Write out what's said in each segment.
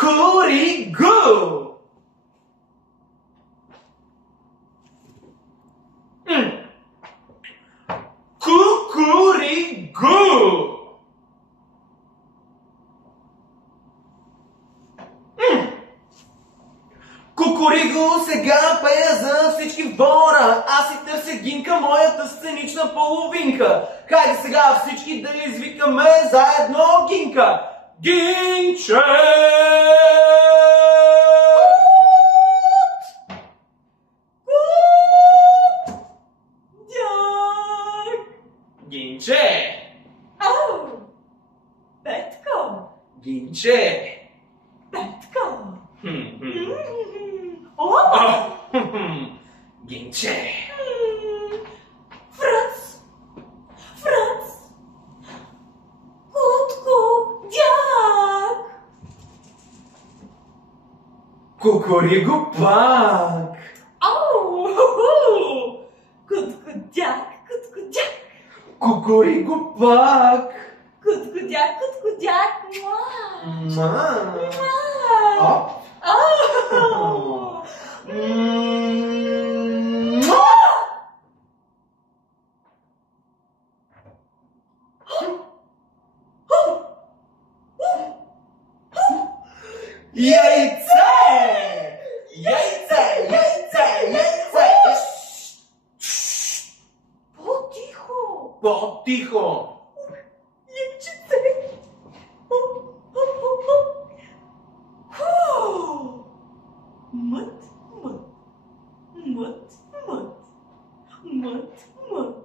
Кукуригу! Кукуригу! Кукуригу, сега пея за всички в двора. Аз си търся Гинка, моята сценична половинка. Хайде сега всички да извикаме заедно Гинка. Гинче! Гинче! Ау! Петко! Гинче! Петко! Гинче! Франц! Франц! Кутко! Дяк! Кукуригу пак! Ау! Кутко дяк! Кутко дяк! Кукуригу пак! Кутко дяк! Кутко дяк! Ма! Оп! Ау! Яйце! Яйце! Яйце! Яйце! По-тихо! По-тихо! Яйчице! Мът, мът, мът, мът, мът, мът, мът, мът,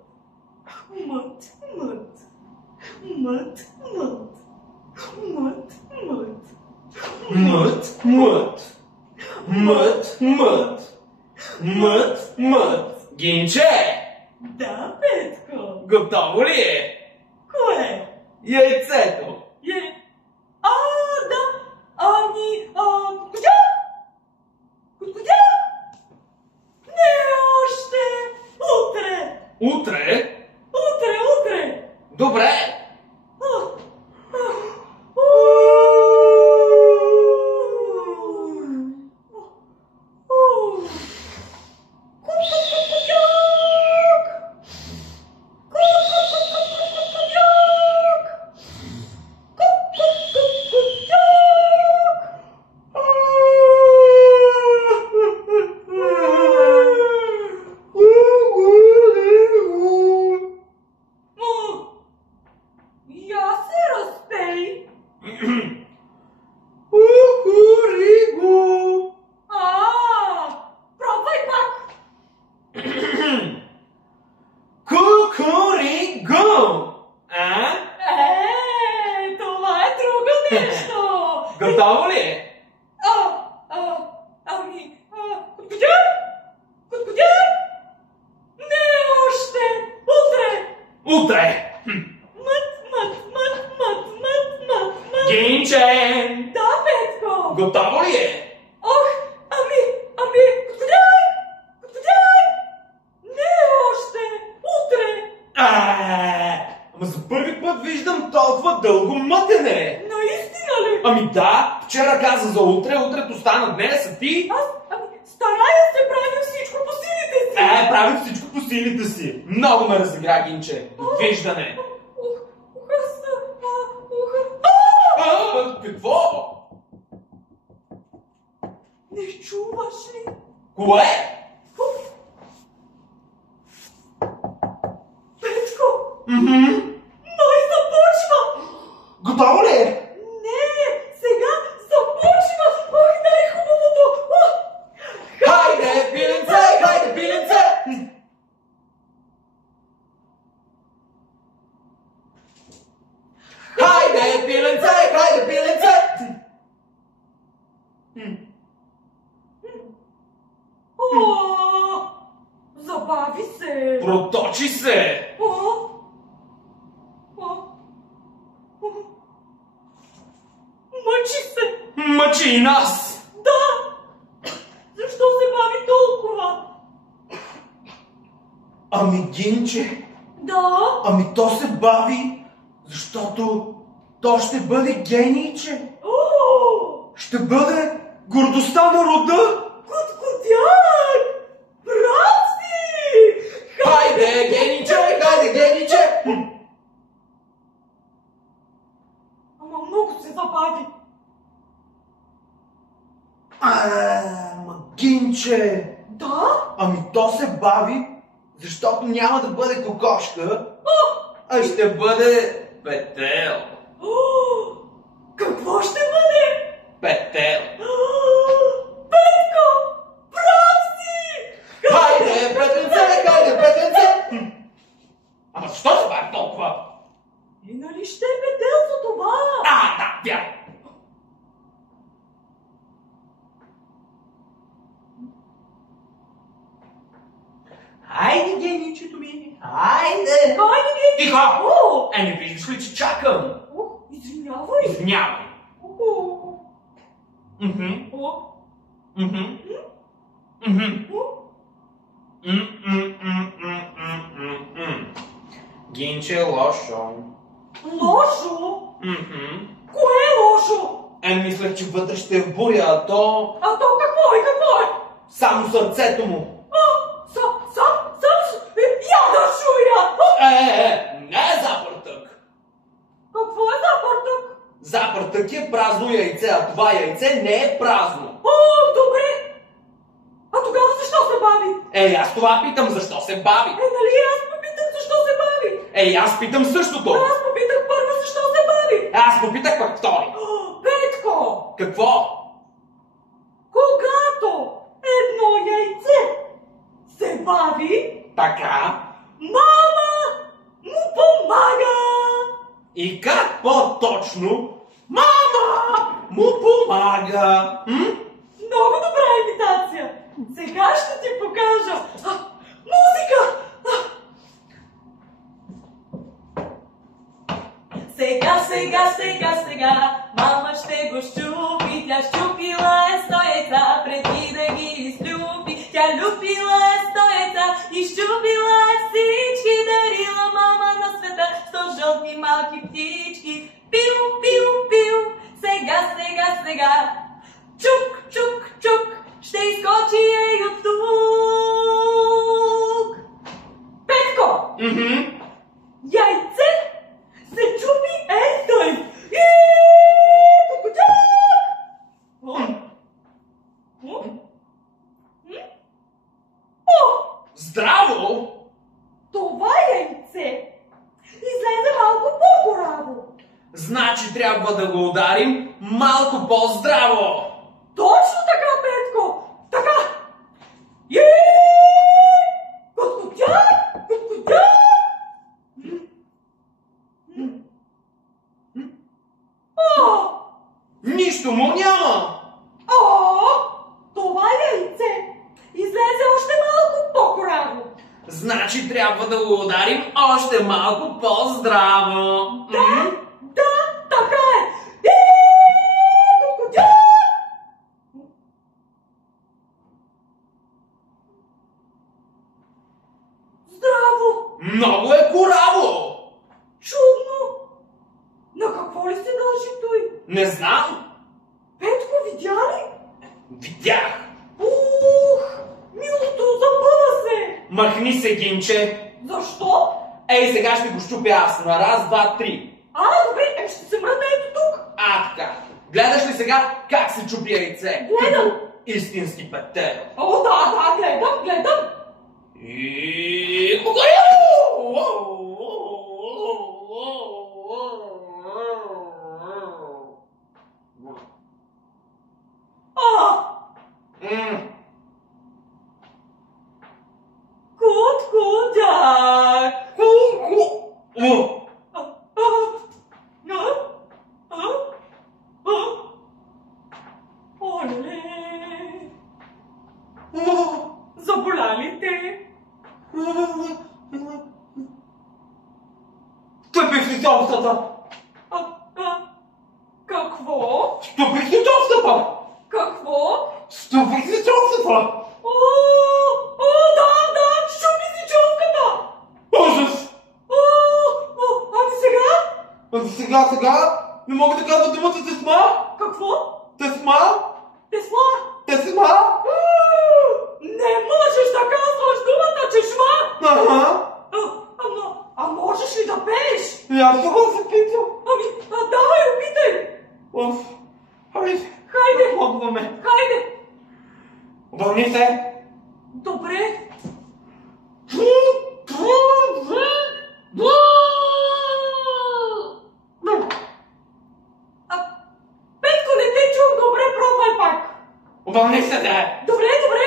мът, мът, мът, мът, Мът, мът! Мът, мът! Мът, мът! Гинче! Да, Петко! Готово ли е? Кое? Яйцето! Да! Кукудя! Кукудя! Не още! Утре! Утре? Утре! Добре! Я се разпей! Кукуригу! Пробвай пак! Кукуригу! Това е друго нещо! Готово ли е? Кукудя! Кукудя! Не още! Утре! Утре! Мът! Гинче! Да, Петко! Готово ли е? Кукудя! Не още! Утре! Ама за първи път виждам толкова дълго мътене. Наистина ли? Ами да, вчера каза за утре, утрето стана днес, а ти? Старая се, правя всичко по силите си! Прави всичко по силите си. Много ме разигра, Гинче. Довиждане. Какво? Не чуваш ли? Кое? Петко! Мхм. Той започва! Готово ли е? Не! Сега започва! Най-хубавото! Хайде, пиленце! Хайде, пиленце! Хайде, пиленце! Хайде, пиленце! Забави се! Проточи се! Мъчи се! Мъчи и нас! Да! Защо се бави толкова? Ами, Гинче, Да? ами то се бави, защото то ще бъде генийче. О! Ще ще бъде гордостта на рода. Куткутяк! Прав си! Хайде, гениче, хайде, гениче! Ама много се забави. Гинче! Да? Ами то се бави, защото няма да бъде кокошка, а ще бъде петел. Какво ще бъде? Петел. Петко! Прав си! Хайде, петенце, хайде, петенце! Ама защо се бави толкова? И нали ще е петел за това? Да, вярно. Хайде, геничето ми, хайде! Хайде ги! Тихо! О! Не виждаш ли, че чакам? О, извинявай! Извинявай. О! Мгм. О! Мгм. Мгм. О! Гинче лошо. Лошо? Мгм. Кое е лошо? Мислех, че вътре ще е буря, а то А то какво е? Какво е? само сърцето му. Я да чуя! Не е запъртък. Какво е запъртък? Запъртък е празно яйце, а това яйце не е празно. Добре! А тогава защо се бави? Аз това питам, защо се бави. Нали аз попитам защо се бави? Аз питам същото. Аз попитах първо защо се бави. Аз попитах пък втори. Петко! Какво? Когато едно яйце се бави, Така. мама му помага! И как по-точно мама му помага? Много добра имитация! Сега ще ти покажа! Музика! Сега, мама ще го щупи, тя щупила е 100 яйца, преди да ги излюби. Тя любила е 100 яйца и щупила е всички, дарила мама на света 100 жълти малки птички. Пил, пил, пил, сега, чук, чук, чук, ще изкочи ей от тук. Петко! Яйце се чупи ей той. Здраво! Това яйце излезе малко по-гораво. Значи трябва да го ударим малко по-здраво. Точно така, Петко! Така! Куткутяк! Куткутяк! Нищо му няма. Това яйце излезе още малко по-гораво. Значи трябва да го ударим още малко по-здраво. Да, така е. Куткутяк! Здраво! Много е кораво. Чудно! На какво ли се дължи той? Не знам. Петко, видя ли? Видях. Милото, забъва се! Махни се, Гинче. Защо? Сега ще го щупя аз на раз, два, три. Добре, ще се мръдна ето тук. Така. Гледаш ли сега как се чупи яйце? Гледам. Истински петел. Да, гледам. И... Куткутяк! Оле! Заболя ли те? Стъпих си тофтата! Какво? Стъпих си тофтата! Какво? Стъпих си тофтата! Да, щупи си човката! Ужас! Ами сега? Сега? Не мога да казвам думата тесма? Какво? Тесма? Хайде! Логваме. Хайде! Удобни се. Добре. Петко, не те чух. Добре, пробвай пак. Удобни се, те. Добре, добре.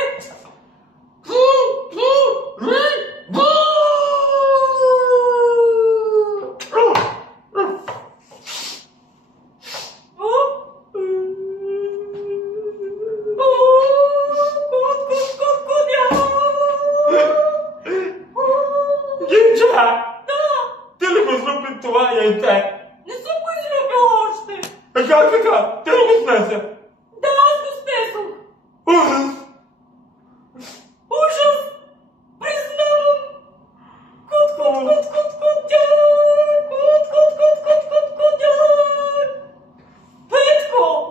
Гинча! Ти ли го слупи това яйце? Не съм го излюбила още. Как така? Ти ли го снесе? Да, аз го снесох. Ужас! Ужас! Признавам! Кот, дяк! Петко!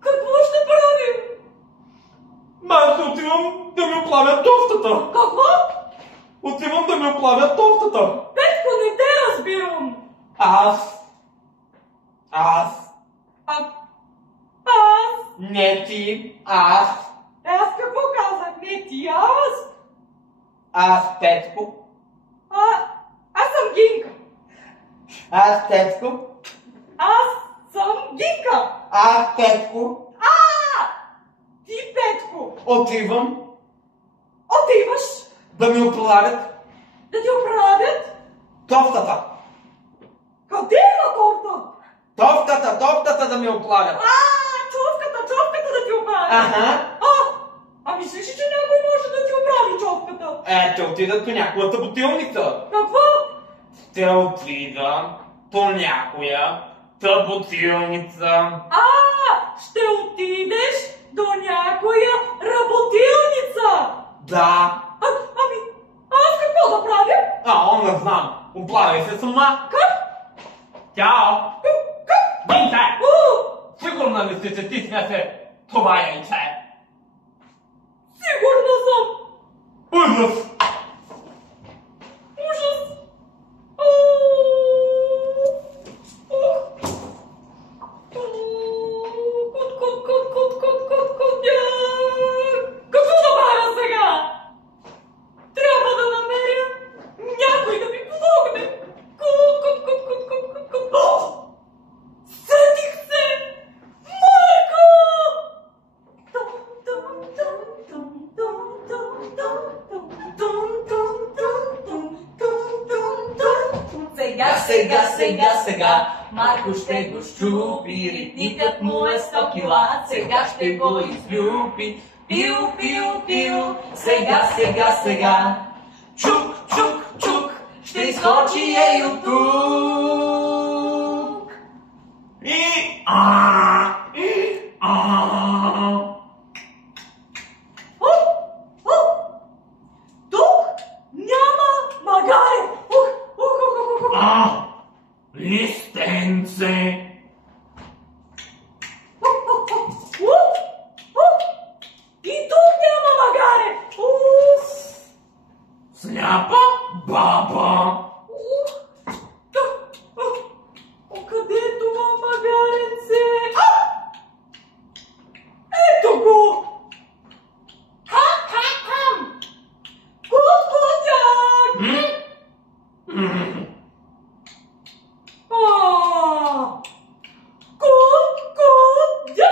Какво ще правим? Аз отивам да ми оплавят тофтата. Какво? Отивам да ми оплавят тофтата. Петко, не те разбирам. Аз. Аз? Не ти. Аз. Аз какво казах? Не ти, аз? Аз Петко. Аз съм Гинка. Аз Петко. Аз съм Гинка. Аз Петко. Ти, Петко. Отивам Отиваш да ми оплавят да ти оправят. тофтата. Къде е на торта? Тофтата да ми оплавят. Човката да ти оправят. Аха. А мислиш ли, че някой може да ти оправи човката? Те отидат по някоята бутилница. Какво? Те отидат по някоята бутилница. Ще отидеш до някоя работилница. Да. Ами, аз какво да правя? Не знам. Оплавяй се сама. Как? Чао. Гинче! О, Сигурна ли си, че ти снесе това яйце? сигурна съм. Ужас! Ужас. Какво да правя сега? Трябва да намеря някой да ми помогне. Сетих се! Марко! Сега, Марко ще го щупи, ритникът му е 100 кила, сега ще го излюпи. Пил, сега, чук, ще изскочи ей от тук. Тук няма магаре. Листенце! И тук няма магаре. Сляпа баба! Къде е това магаренце? Ето го! Кот-котяк! Кот-котяк!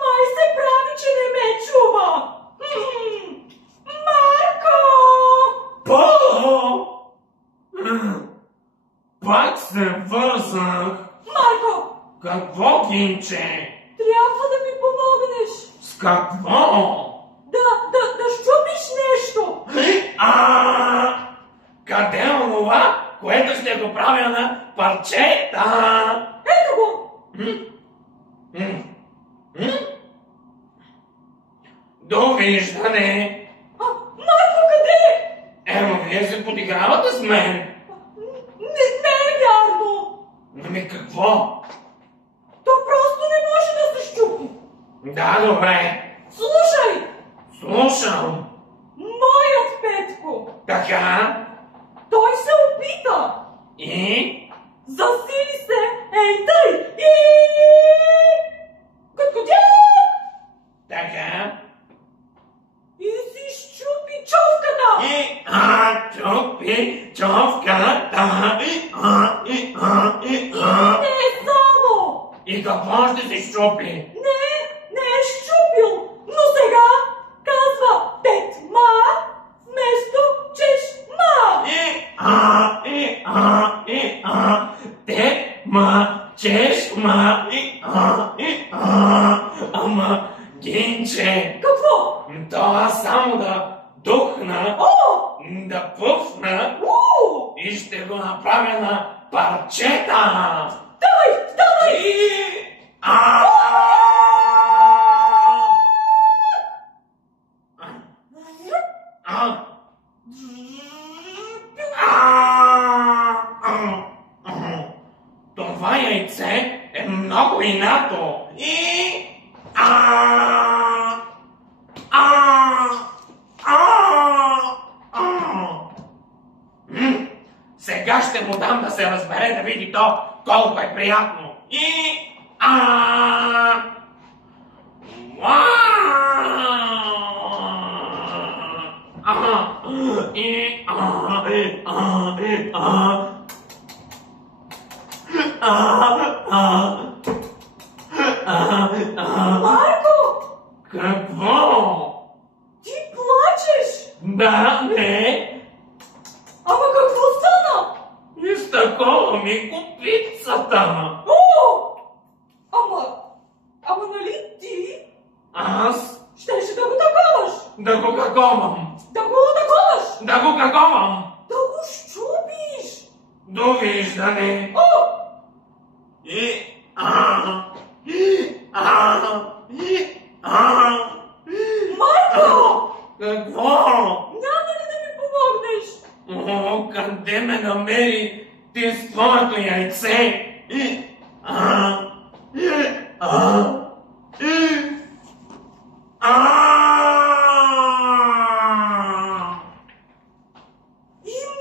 Май се прави, че не ме чува! Марко! Пак се вързах! Марко! Какво, Гинче? Трябва да ми помогнеш! С какво? Да щупиш нещо! Къде е онова, което ще го правя на парчета? Ето го! Довиждане! Марко, къде? Емо, вие се подигравате с мен? Не е вярно! Ами какво? То просто не може да се щупи! Да, добре. Слушай! Слушам. Моят Петко! Така? Той се опита! И? Засили се, ей тъй, и... Коткодяк! Така. И си щупи човката! И чупи човката. И Не само! И какво ще се щупи? Не е щупил, но сега казва тетма вместо чешма. Те ма чешма. Ама Гинче, Какво? това само да духна, О! да пъфна и ще го направя на парчета. Давай! И... Това яйце е много инато. И... Сега ще му дам да се разбере, да види то колко е приятно. И... Марко! Какво? Ти плачеш! Да, не. Ама какво стана? Изтъкова ми копицата. Ама нали ти Аз щеше да го таковаш? да го какомам. Да го таковаш? Да го какомам. Да го щупиш? Довиждане. И... Марко! Какво? Няма ли да ми помогнеш? О, къде ме намери ти с твоето яйце? И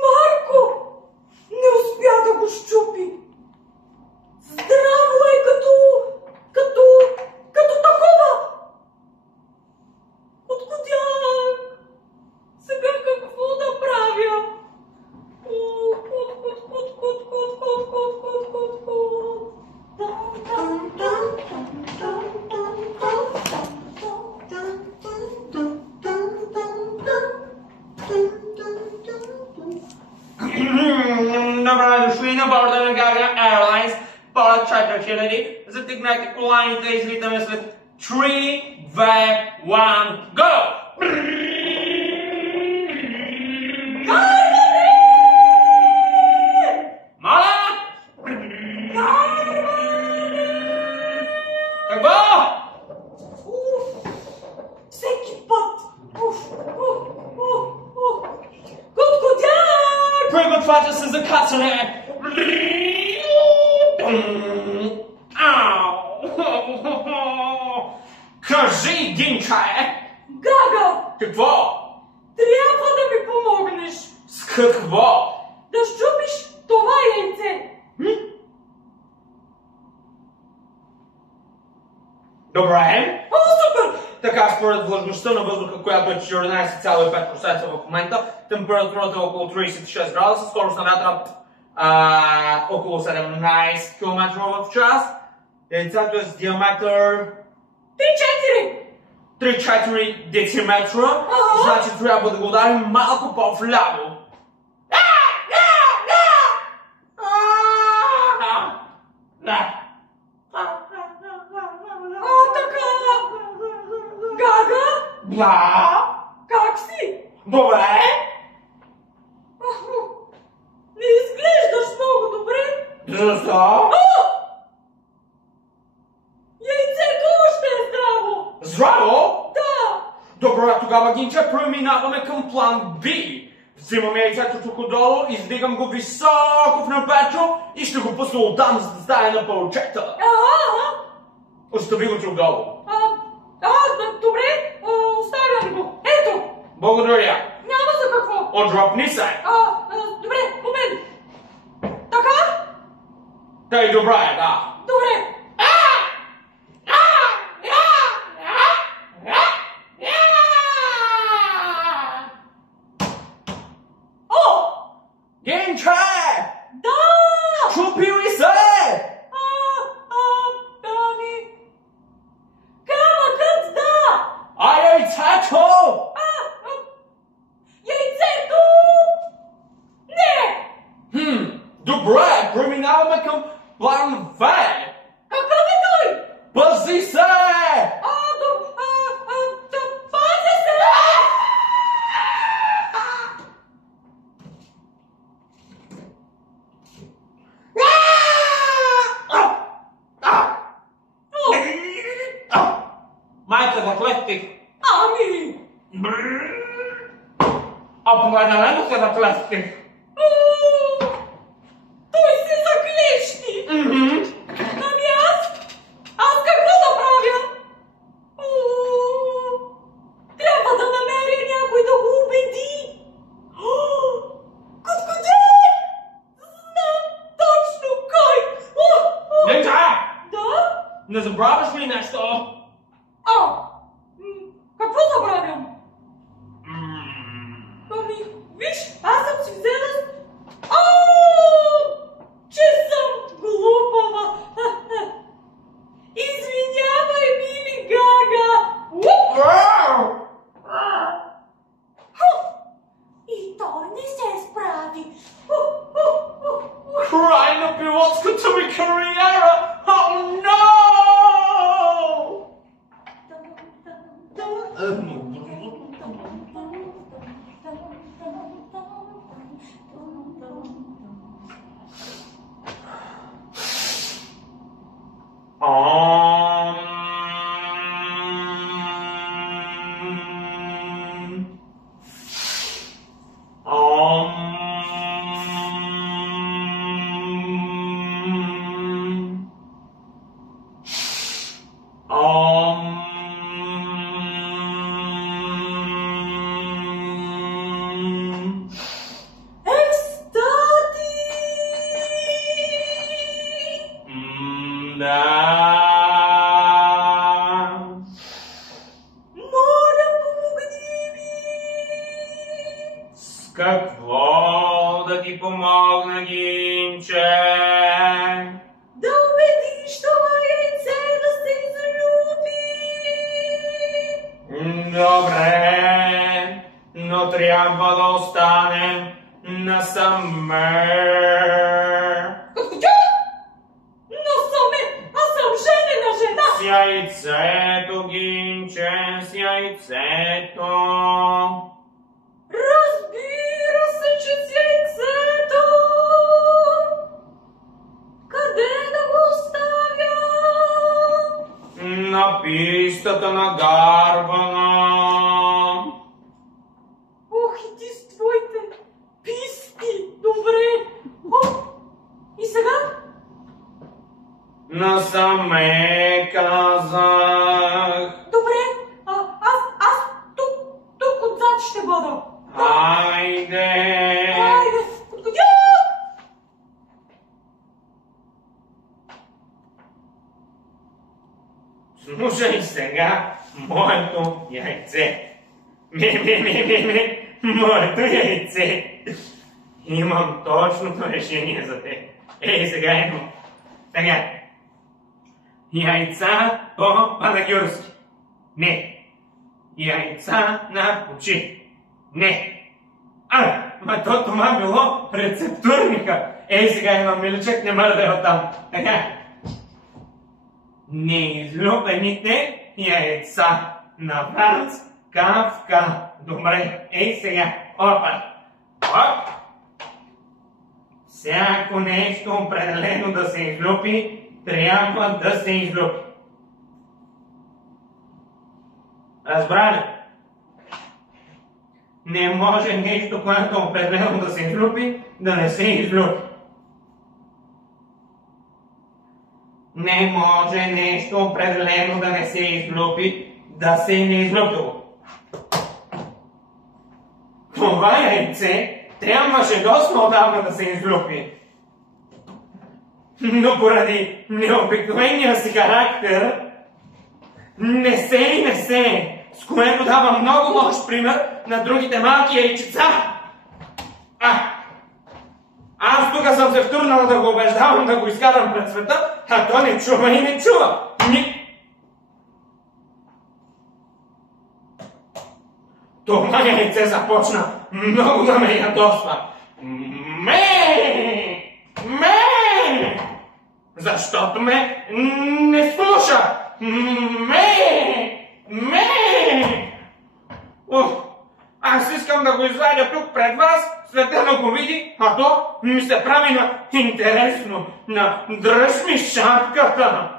Марко не успя да го щупи. Здраво е като такова. Коткодяк! Сега какво да правя? Добре дошли на борда на Gaga Airlines, полет 4000. Затигнете коланите и излитаме след 3, 2, 1, go! Моля! Какво? Всеки път! Коткодяк! Пригответе се за кацане! Кажи, Гинче! Гага! Какво? Трябва да ми помогнеш! С какво? Да щупиш това яйце! Добре. О, супер! Така, според влажността на въздуха, която е 14,5% в момента, температурата е около 36 градуса, скорост на вятъра около 17 км в час. Яйцето е с диаметър 3-4 дециметра, значи трябва да го ударим малко по-вляво. Така! Гага? Да. Как си? Добре. Не изглеждаш много добре. Защо? Яйцето още е здраво. Здраво? Да. Добре, тогава, Гинче, преминаваме към план Б. Взимам яйцето тук отдолу, издигам го високо в небето и ще го пусна оттам, за да стане на пълчета. Остави го тук долу. Добре, оставям го. Ето. Благодаря. Няма за какво. Отдръпни се. Добре, момент. Така. Тъй добре, да. Добре. О! Гинче! Да! Щупи ли се? Ами... Камъкът, да! А яйцето? Яйцето! Не! Добре, преминаваме към план В. Какъв е той? Пази се! Пазя се! Майка да клетих. Ами... Определено се да клетих. Той се заклещи! Ами аз какво да правя? Трябва да намеря някой да го убеди. Куткуде! Знам точно кой! Гинче! Да? Не забравяш ли нещо? Какво забравям? Ами, виж, аз съм си взела... Че съм глупава! Извинявай, мили Гага! И той не се справи. Край на пилотската ми кариера! Oh no! Какво да ти помогна, Гинче? Да убедиш това яйце да се излюби. Добре, но трябва да останем насаме. Насаме, аз съм женена жена. С яйцето, Гинче, с яйцето. Разбира се, че с яйцето. Къде да го оставя? На пистата на гарбана. Ох, и ти с твоите писти. Добре. И сега? Насаме казах. Добре. Аз тук отзад ще бъда. Хайде. Хайде. Слушай сега моето яйце. Моето яйце. Имам точното решение за те. Ей, сега едно. Така. Яйца по-панагюрски. Не. Яйца на очи. Не. Ма това било рецептурника. Ей, сега имам миличък, не мърдай оттам. Така. Неизлюбените яйца на Франц Кафка. Добре, ей сега. Опа. Оп. Всяко нещо определено да се излюпи, трябва да се излюпи. Разбрали? Не може нещо, което определено да се излюпи, да не се излюпи. Не може нещо определено да не се излюпи, да се не излюпило. Това яйце трябваше доста отдавна да се излюпи. но поради необикновения си характер не се, с което дава много лош пример на другите малки яйчеца. Аз тук съм се втурнал да го убеждавам да го изкарам пред света, а то не чува и не чува. Това яйце започна много да ме ядосва. Защото ме не слуша. Аз искам да го извадя тук пред вас, света го види, а то ми се прави на интересно, на дръж ми шапката.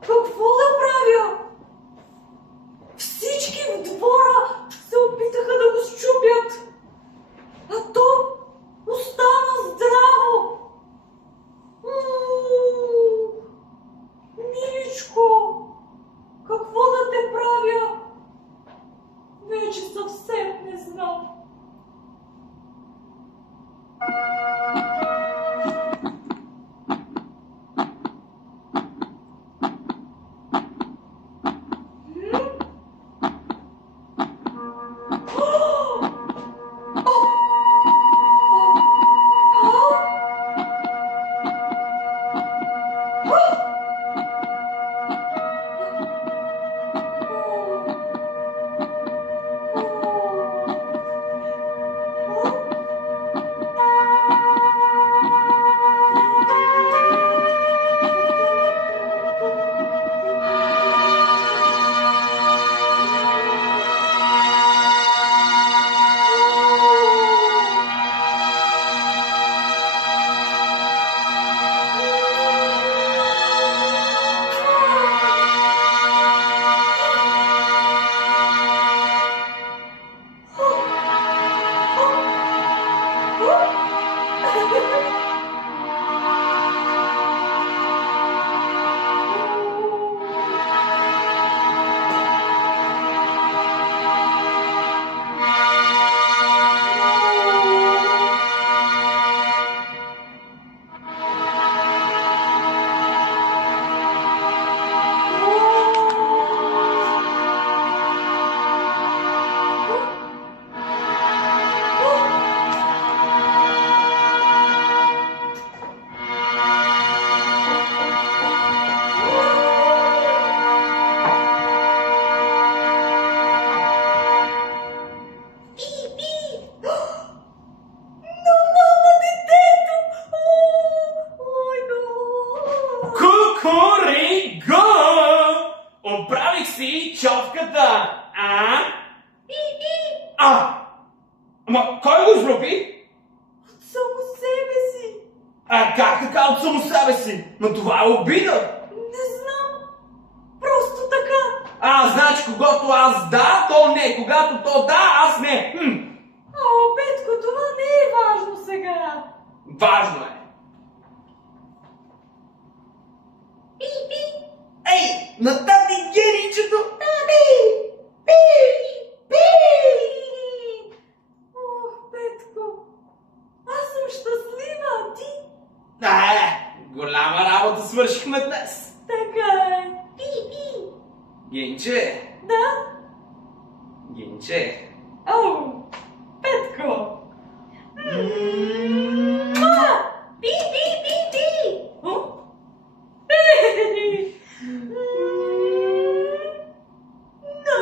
Какво да правя? Всички в двора се опитаха да го счупят, а то остана здраво. Миличко, какво да те правя? Вече съвсем не знам. Оправих си човката, Ама кой го излюби? От само себе си. Как така от само себе си? Но това е обида. Не знам. Просто така. Значи когато аз да, то не. Когато то да, аз не. Петко, това не е важно сега. Важно е. Ей, на тати геничето! Петко, аз съм щастлива, а ти? Голяма работа свършихме днес. Така е. Генче. Да? Генче. Петко.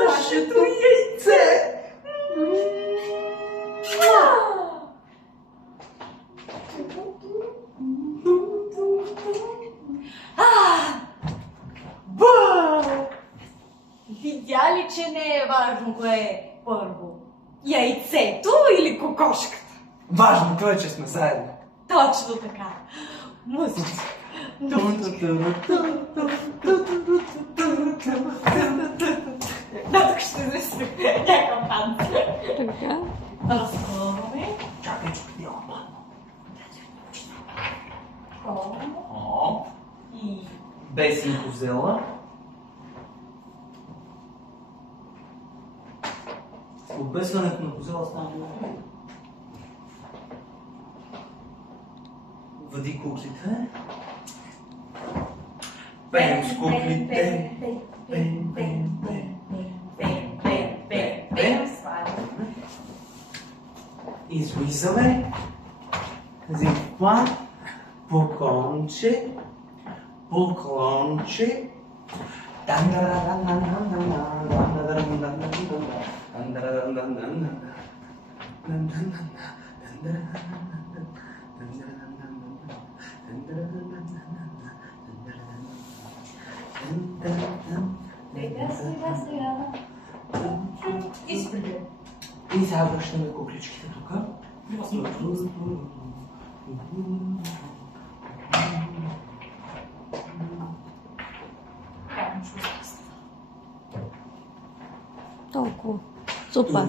Нашето яйце. Видя ли, че не е важно кое е първо? Яйцето или кокошката? Важното е, че сме заедно. Точно така. Музика. Да, тук ще излизаме някакъв танц. Така. Разходваме. Чакай, че била пана. О. И... Бесенко взела. Обесването на козела става много. Въди куклите. Пеем с куклите. Пеем, пеем, пеем. Излизаме. Взим план. Поклонче. Поклонче. И сега връщаме кукличките тук. Толкова. Супер.